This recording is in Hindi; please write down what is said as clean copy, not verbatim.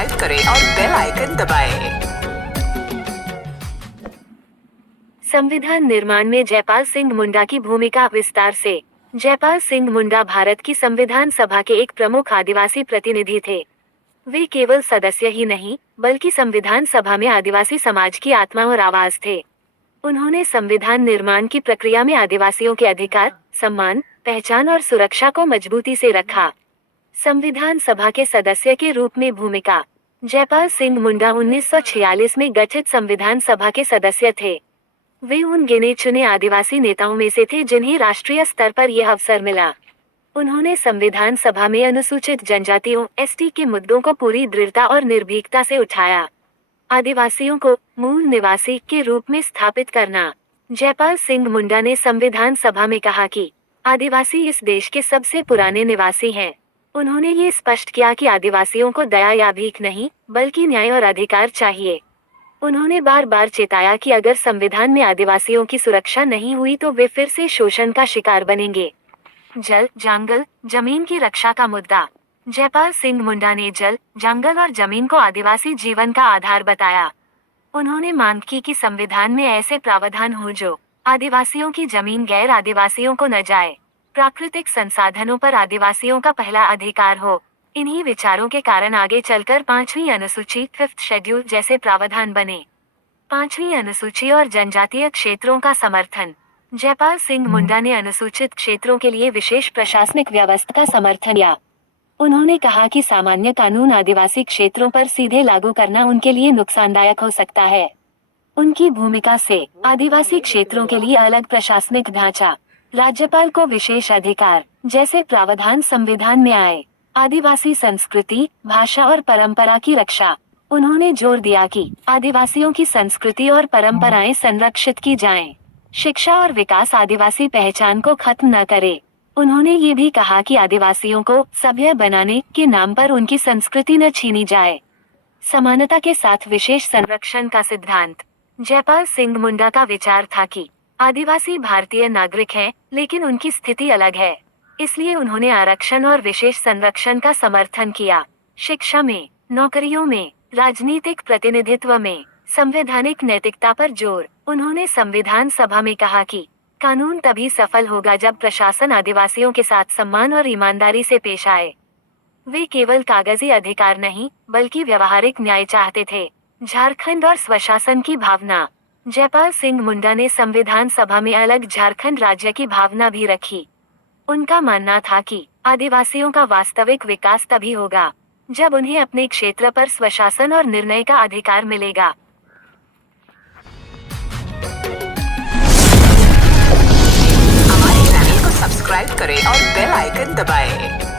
सब्सक्राइब करें और बेल आइकन दबाएं। संविधान निर्माण में जयपाल सिंह मुंडा की भूमिका विस्तार से। जयपाल सिंह मुंडा भारत की संविधान सभा के एक प्रमुख आदिवासी प्रतिनिधि थे। वे केवल सदस्य ही नहीं, बल्कि संविधान सभा में आदिवासी समाज की आत्मा और आवाज थे। उन्होंने संविधान निर्माण की प्रक्रिया में आदिवासियों के अधिकार, सम्मान, पहचान और सुरक्षा को मजबूती से रखा। संविधान सभा के सदस्य के रूप में भूमिका। जयपाल सिंह मुंडा 1946 में गठित संविधान सभा के सदस्य थे। वे उन गिने चुने आदिवासी नेताओं में से थे जिन्हें राष्ट्रीय स्तर पर यह अवसर मिला। उन्होंने संविधान सभा में अनुसूचित जनजातियों (एसटी) के मुद्दों को पूरी दृढ़ता और निर्भीकता से उठाया। आदिवासियों को मूल निवासी के रूप में स्थापित करना। जयपाल सिंह मुंडा ने संविधान सभा में कहा कि आदिवासी इस देश के सबसे पुराने निवासी हैं। उन्होंने ये स्पष्ट किया कि आदिवासियों को दया या भीख नहीं, बल्कि न्याय और अधिकार चाहिए। उन्होंने बार बार चेताया कि अगर संविधान में आदिवासियों की सुरक्षा नहीं हुई तो वे फिर से शोषण का शिकार बनेंगे। जल, जंगल, जमीन की रक्षा का मुद्दा। जयपाल सिंह मुंडा ने जल, जंगल और जमीन को आदिवासी जीवन का आधार बताया। उन्होंने मांग की कि संविधान में ऐसे प्रावधान हो जो आदिवासियों की जमीन गैर आदिवासियों को न जाए, प्राकृतिक संसाधनों पर आदिवासियों का पहला अधिकार हो। इन्हीं विचारों के कारण आगे चलकर 5वीं अनुसूची (5th शेड्यूल) जैसे प्रावधान बने। 5वीं अनुसूची और जनजातीय क्षेत्रों का समर्थन। जयपाल सिंह मुंडा ने अनुसूचित क्षेत्रों के लिए विशेष प्रशासनिक व्यवस्था का समर्थन किया। उन्होंने कहा कि सामान्य कानून आदिवासी क्षेत्रों पर सीधे लागू करना उनके लिए नुकसानदायक हो सकता है। उनकी भूमिका से आदिवासी क्षेत्रों के लिए अलग प्रशासनिक ढांचा, राज्यपाल को विशेष अधिकार जैसे प्रावधान संविधान में आए। आदिवासी संस्कृति, भाषा और परंपरा की रक्षा। उन्होंने जोर दिया कि आदिवासियों की संस्कृति और परंपराएं संरक्षित की जाएं। शिक्षा और विकास आदिवासी पहचान को खत्म न करे। उन्होंने ये भी कहा कि आदिवासियों को सभ्य बनाने के नाम पर उनकी संस्कृति न छीनी जाए। समानता के साथ विशेष संरक्षण का सिद्धांत। जयपाल सिंह मुंडा का विचार था कि आदिवासी भारतीय नागरिक हैं, लेकिन उनकी स्थिति अलग है। इसलिए उन्होंने आरक्षण और विशेष संरक्षण का समर्थन किया। शिक्षा में, नौकरियों में, राजनीतिक प्रतिनिधित्व में संवैधानिक नैतिकता पर जोर। उन्होंने संविधान सभा में कहा कि कानून तभी सफल होगा जब प्रशासन आदिवासियों के साथ सम्मान और ईमानदारी से पेश आए। वे केवल कागजी अधिकार नहीं, बल्कि व्यवहारिक न्याय चाहते थे। झारखंड और स्वशासन की भावना। जयपाल सिंह मुंडा ने संविधान सभा में अलग झारखंड राज्य की भावना भी रखी। उनका मानना था कि आदिवासियों का वास्तविक विकास तभी होगा जब उन्हें अपने क्षेत्र पर स्वशासन और निर्णय का अधिकार मिलेगा। हमारे चैनल को सब्सक्राइब करें और बेल आइकन दबाएं।